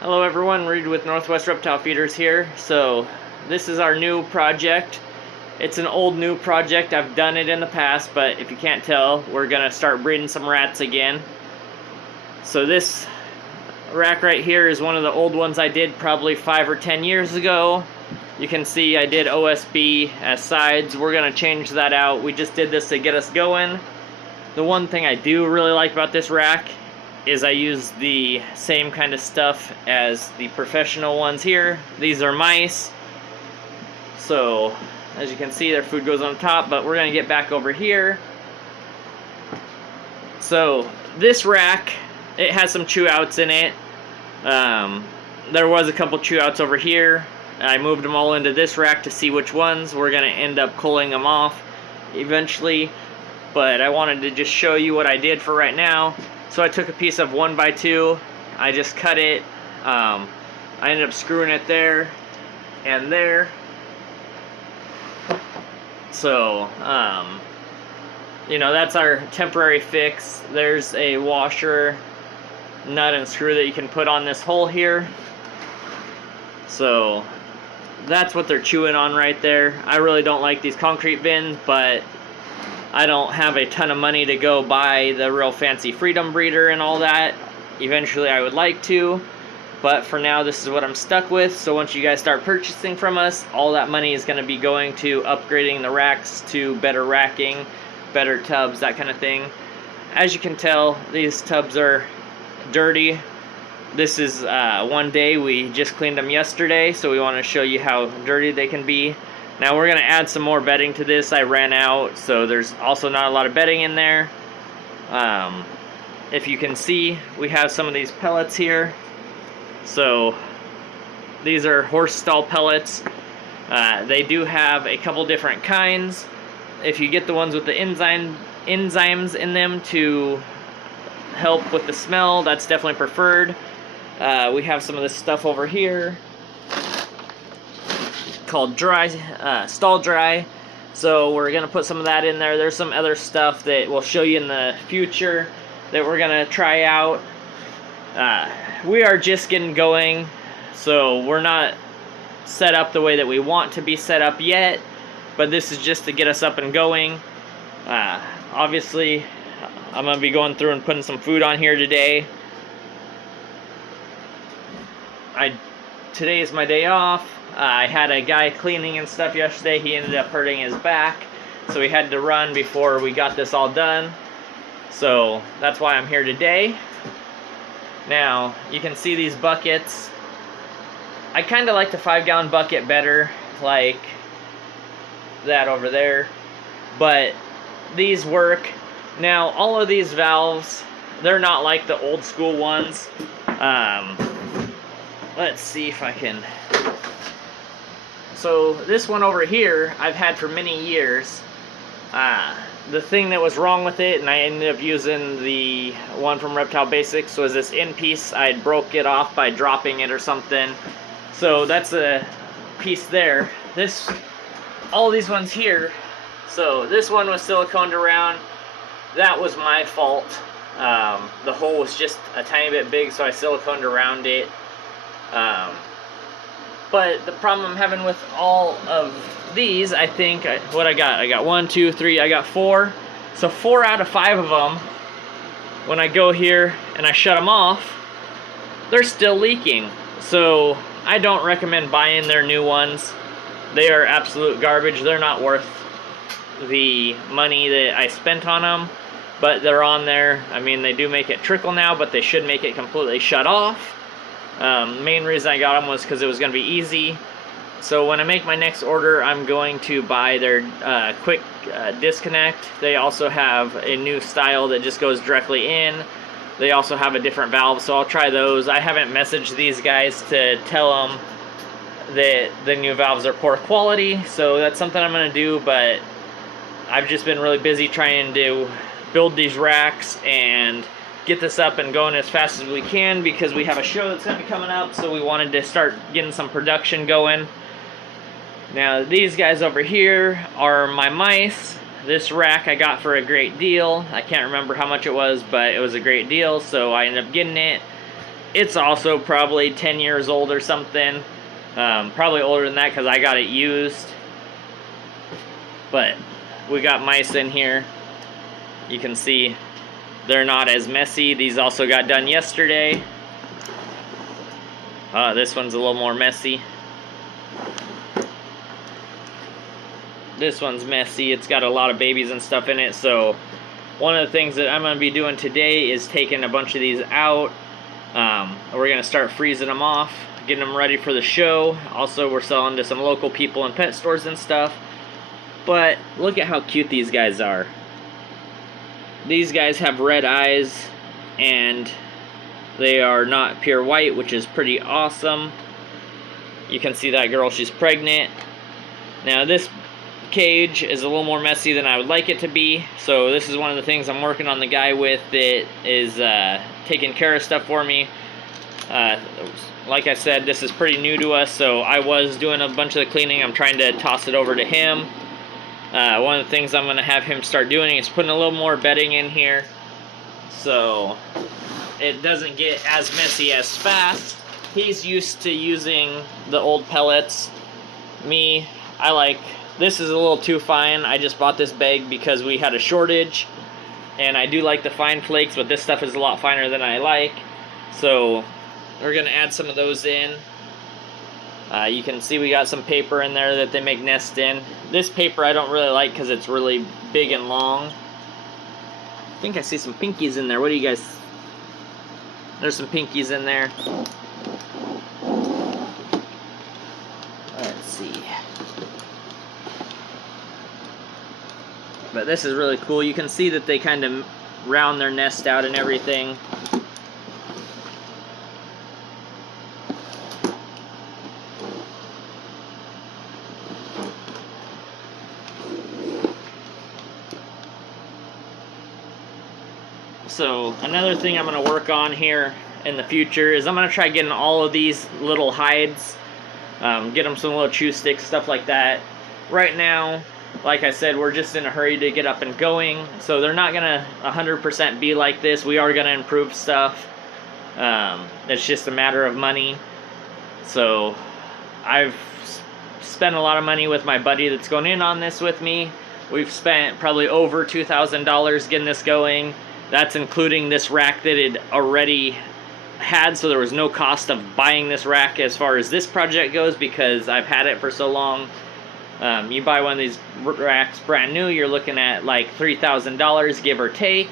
Hello everyone, Reed with Northwest Reptile Feeders here. So this is our new project. It's an old new project. I've done it in the past, but if you can't tell, we're gonna start breeding some rats again. So this rack right here is one of the old ones I did probably 5 or 10 years ago. You can see I did OSB as sides. We're gonna change that out. We just did this to get us going. The one thing I do really like about this rack is I use the same kind of stuff as the professional ones here. These are mice. So as you can see, their food goes on top, but we're gonna get back over here. So this rack, it has some chew outs in it. There was a couple chew outs over here. I moved them all into this rack to see which ones. We're gonna end up culling them off eventually, but I wanted to just show you what I did for right now. So I took a piece of 1x2, I just cut it, I ended up screwing it there and there. So, you know, that's our temporary fix. There's a washer, nut, and screw that you can put on this hole here. So that's what they're chewing on right there. I really don't like these concrete bins, but I don't have a ton of money to go buy the real fancy Freedom breeder and all that. Eventually I would like to, but for now this is what I'm stuck with. So once you guys start purchasing from us, all that money is going to be going to upgrading the racks to better racking, better tubs, that kind of thing. As you can tell, these tubs are dirty. This is one day. We just cleaned them yesterday, so we want to show you how dirty they can be. Now we're going to add some more bedding to this. I ran out, so there's also not a lot of bedding in there. If you can see, we have some of these pellets here. So these are horse stall pellets. They do have a couple different kinds. If you get the ones with the enzymes in them to help with the smell, that's definitely preferred. We have some of this stuff over here called stall dry, so we're gonna put some of that in there. There's some other stuff that we'll show you in the future that we're gonna try out. We are just getting going, so we're not set up the way that we want to be set up yet, but this is just to get us up and going. Obviously I'm gonna be going through and putting some food on here today. Today is my day off. I had a guy cleaning and stuff yesterday. He ended up hurting his back, so we had to run before we got this all done. So that's why I'm here today. Now, you can see these buckets. I kind of like the 5-gallon bucket better, like that over there. But these work. Now, all of these valves, they're not like the old school ones. Let's see if I can... So this one over here, I've had for many years. The thing that was wrong with it, and I ended up using the one from Reptile Basics, was this end piece. I broke it off by dropping it or something. So that's a piece there. All these ones here. So this one was siliconed around. That was my fault. The hole was just a tiny bit big, so I siliconed around it. But the problem I'm having with all of these, I think, what I got 1, 2, 3, I got 4. So 4 out of 5 of them, when I go here and I shut them off, they're still leaking. So I don't recommend buying their new ones. They are absolute garbage. They're not worth the money that I spent on them, but they're on there. I mean, they do make it trickle now, but they should make it completely shut off. Main reason I got them was because it was going to be easy. So when I make my next order, I'm going to buy their quick disconnect. They also have a new style that just goes directly in. They also have a different valve, so I'll try those. I haven't messaged these guys to tell them that the new valves are poor quality, so that's something I'm going to do, but I've just been really busy trying to build these racks and get this up and going as fast as we can because we have a show that's going to be coming up, so we wanted to start getting some production going. Now these guys over here are my mice. This rack I got for a great deal. I can't remember how much it was, but it was a great deal, so I ended up getting it. It's also probably 10 years old or something. Probably older than that because I got it used. But we got mice in here. You can see they're not as messy. These also got done yesterday. This one's a little more messy. This one's messy. It's got a lot of babies and stuff in it. So one of the things that I'm going to be doing today is taking a bunch of these out. We're going to start freezing them off, getting them ready for the show. Also, we're selling to some local people in pet stores and stuff. But look at how cute these guys are. These guys have red eyes, and they are not pure white, which is pretty awesome. You can see that girl, she's pregnant. Now this cage is a little more messy than I would like it to be, so this is one of the things I'm working on the guy with that is taking care of stuff for me. Like I said, this is pretty new to us, so I was doing a bunch of the cleaning. I'm trying to toss it over to him. One of the things I'm going to have him start doing is putting a little more bedding in here so it doesn't get as messy as fast. He's used to using the old pellets. Me, I like, this is a little too fine. I just bought this bag because we had a shortage, and I do like the fine flakes, but this stuff is a lot finer than I like. So we're going to add some of those in. You can see we got some paper in there that they make nests in. This paper I don't really like because it's really big and long. I think I see some pinkies in there. What do you guys... There's some pinkies in there. Let's see. But this is really cool. You can see that they kind of round their nest out and everything. So another thing I'm going to work on here in the future is I'm going to try getting all of these little hides, get them some little chew sticks, stuff like that. Right now, like I said, we're just in a hurry to get up and going, so they're not going to 100% be like this. We are going to improve stuff. It's just a matter of money. So I've spent a lot of money with my buddy that's going in on this with me. We've spent probably over $2,000 getting this going. That's including this rack that it already had, so there was no cost of buying this rack as far as this project goes because I've had it for so long. You buy one of these racks brand new, you're looking at like $3,000 give or take.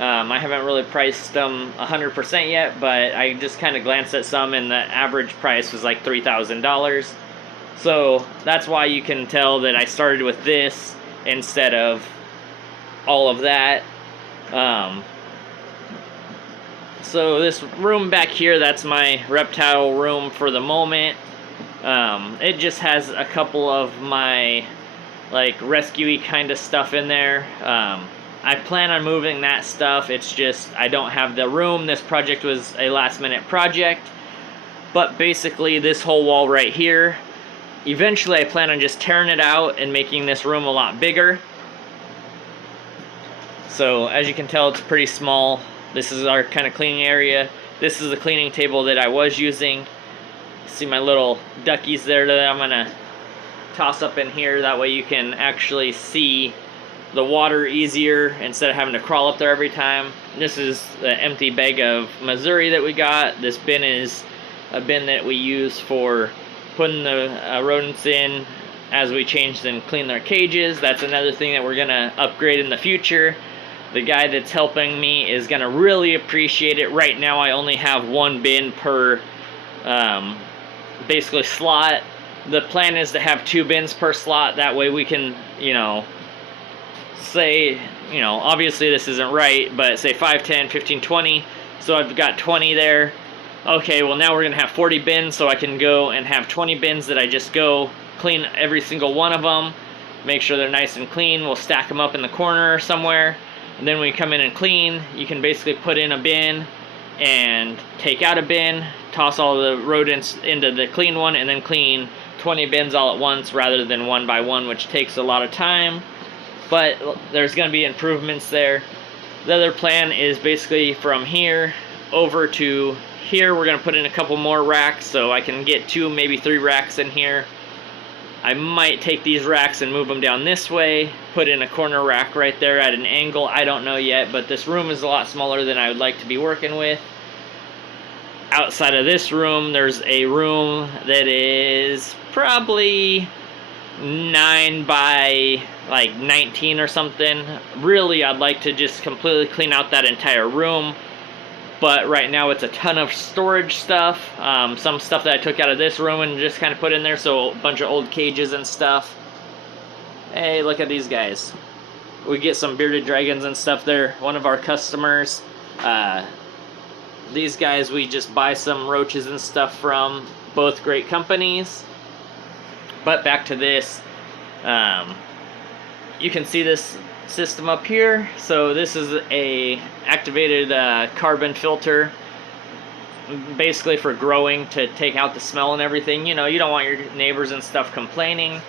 I haven't really priced them 100% yet, but I just kind of glanced at some and the average price was like $3,000. So that's why you can tell that I started with this instead of all of that. So this room back here, that's my reptile room for the moment. It just has a couple of my like rescue-y kind of stuff in there. I plan on moving that stuff. It's just I don't have the room. This project was a last-minute project. But basically this whole wall right here, eventually I plan on just tearing it out and making this room a lot bigger. So as you can tell, it's pretty small. This is our kind of cleaning area. This is the cleaning table that I was using. See my little duckies there that I'm gonna toss up in here. That way you can actually see the water easier instead of having to crawl up there every time. This is the empty bag of Missouri that we got. This bin is a bin that we use for putting the rodents in as we change and clean their cages. That's another thing that we're gonna upgrade in the future. The guy that's helping me is gonna really appreciate it. Right now I only have one bin per basically slot. The plan is to have 2 bins per slot. That way we can, you know, say, you know, obviously this isn't right, but say 5, 10, 15, 20. So I've got 20 there. Okay, well now we're gonna have 40 bins, so I can go and have 20 bins that I just go clean every single one of them, make sure they're nice and clean. We'll stack them up in the corner somewhere, and then when we come in and clean, you can basically put in a bin and take out a bin, toss all the rodents into the clean one, and then clean 20 bins all at once rather than one by one, which takes a lot of time. But there's going to be improvements there. The other plan is basically from here over to here we're gonna put in a couple more racks, so I can get 2, maybe 3 racks in here. I might take these racks and move them down this way, put in a corner rack right there at an angle. I don't know yet, but this room is a lot smaller than I would like to be working with. Outside of this room, there's a room that is probably 9 by like 19 or something. Really, I'd like to just completely clean out that entire room. But right now it's a ton of storage stuff. Some stuff that I took out of this room and just kind of put in there. So a bunch of old cages and stuff. Hey, look at these guys. We get some bearded dragons and stuff there. One of our customers. These guys we just buy some roaches and stuff from. Both great companies. But back to this. You can see this system up here. So this is a activated carbon filter, basically for growing, to take out the smell and everything. You know, you don't want your neighbors and stuff complaining.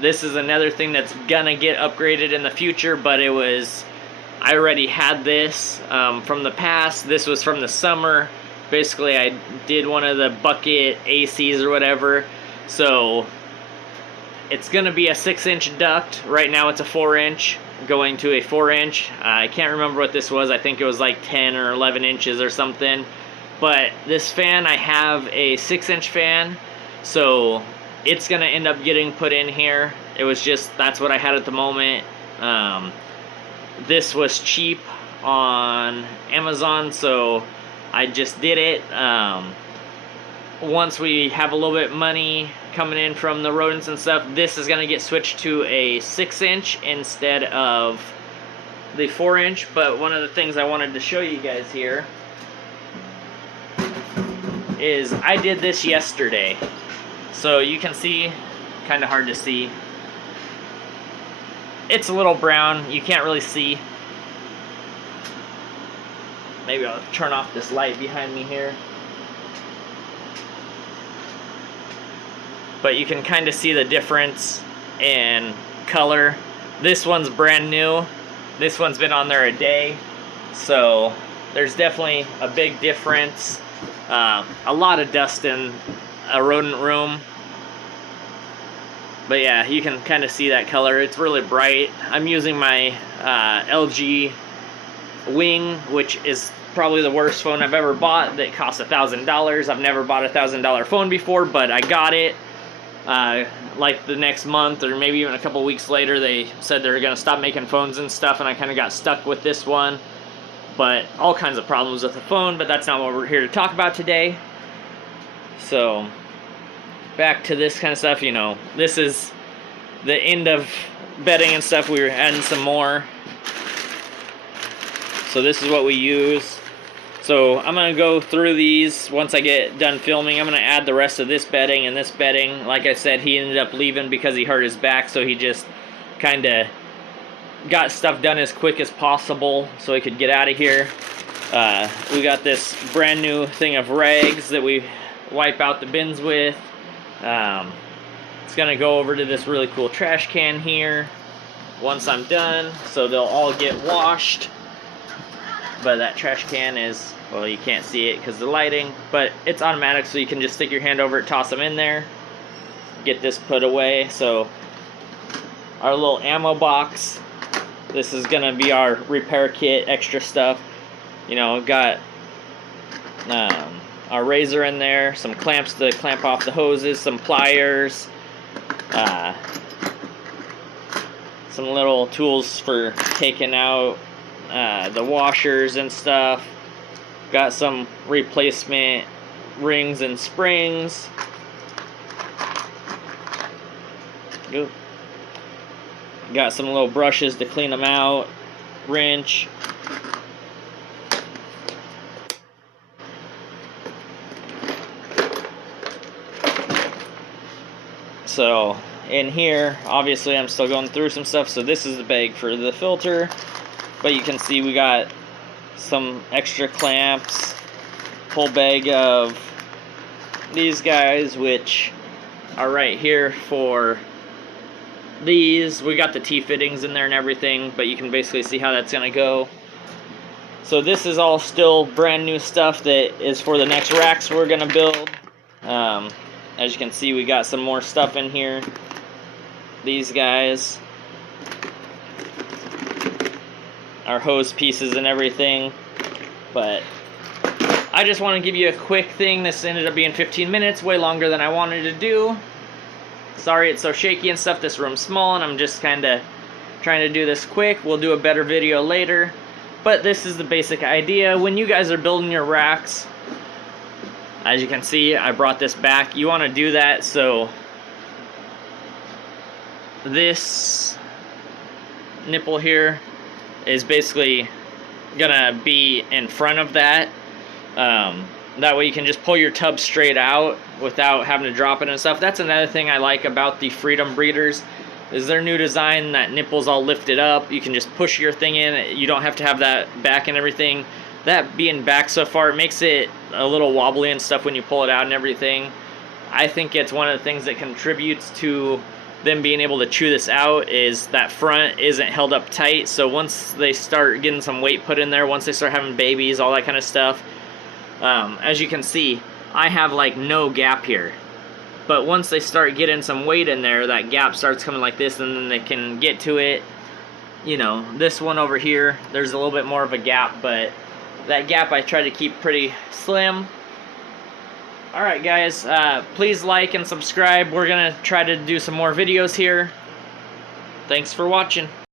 This is another thing that's gonna get upgraded in the future, but I already had this from the past. This was from the summer. Basically I did one of the bucket ACs or whatever, so it's gonna be a 6-inch duct. Right now it's a 4-inch. Going to a 4-inch. I can't remember what this was. I think it was like 10 or 11 inches or something. But this fan, I have a 6-inch fan, so it's gonna end up getting put in here. It was just, that's what I had at the moment. This was cheap on Amazon, so I just did it. Once we have a little bit of money coming in from the rodents and stuff, this is going to get switched to a 6-inch instead of the 4-inch. But one of the things I wanted to show you guys here is I did this yesterday. So you can see, kind of hard to see. It's a little brown, you can't really see. Maybe I'll turn off this light behind me here. But you can kind of see the difference in color. This one's brand new. This one's been on there a day. So there's definitely a big difference. A lot of dust in a rodent room. But yeah, you can kind of see that color. It's really bright. I'm using my LG Wing, which is probably the worst phone I've ever bought. That costs $1,000. I've never bought a $1,000 phone before, but I got it. Like the next month or maybe even a couple weeks later, they said they were going to stop making phones and stuff, and I kind of got stuck with this one. But all kinds of problems with the phone, but that's not what we're here to talk about today. So back to this kind of stuff, you know, this is the end of bedding and stuff. We were adding some more. So this is what we use. So I'm going to go through these once I get done filming. I'm going to add the rest of this bedding and this bedding. Like I said, he ended up leaving because he hurt his back, so he just kind of got stuff done as quick as possible so he could get out of here. We got this brand new thing of rags that we wipe out the bins with. It's going to go over to this really cool trash can here once I'm done, so they'll all get washed. But that trash can is, well, you can't see it because of the lighting, but it's automatic, so you can just stick your hand over it, toss them in there, get this put away. So our little ammo box, this is gonna be our repair kit, extra stuff. You know, got our razor in there, some clamps to clamp off the hoses, some pliers, some little tools for taking out the washers and stuff. Got some replacement rings and springs. Oop. Got some little brushes to clean them out. Wrench. So in here, obviously I'm still going through some stuff. So this is the bag for the filter. But you can see we got some extra clamps, whole bag of these guys, which are right here for these. We got the T-fittings in there and everything, but you can basically see how that's going to go. So this is all still brand new stuff that is for the next racks we're gonna build. As you can see, we got some more stuff in here. These guys, our hose pieces and everything. But I just want to give you a quick thing. This ended up being 15 minutes, way longer than I wanted to do. Sorry it's so shaky and stuff. This room's small and I'm just kind of trying to do this quick. We'll do a better video later. But this is the basic idea. When you guys are building your racks, as you can see, I brought this back. You want to do that so this nipple here is basically gonna be in front of that. That way you can just pull your tub straight out without having to drop it and stuff. That's another thing I like about the Freedom breeders, is their new design. That nipple's all lifted up. You can just push your thing in. You don't have to have that back and everything. That being back so far, it makes it a little wobbly and stuff when you pull it out and everything. I think it's one of the things that contributes to them being able to chew this out, is that front isn't held up tight. So once they start getting some weight put in there, once they start having babies, all that kind of stuff, as you can see, I have like no gap here. But once they start getting some weight in there, that gap starts coming like this, and then they can get to it. You know, this one over here, there's a little bit more of a gap, but that gap I try to keep pretty slim. Alright guys, please like and subscribe. We're gonna try to do some more videos here. Thanks for watching.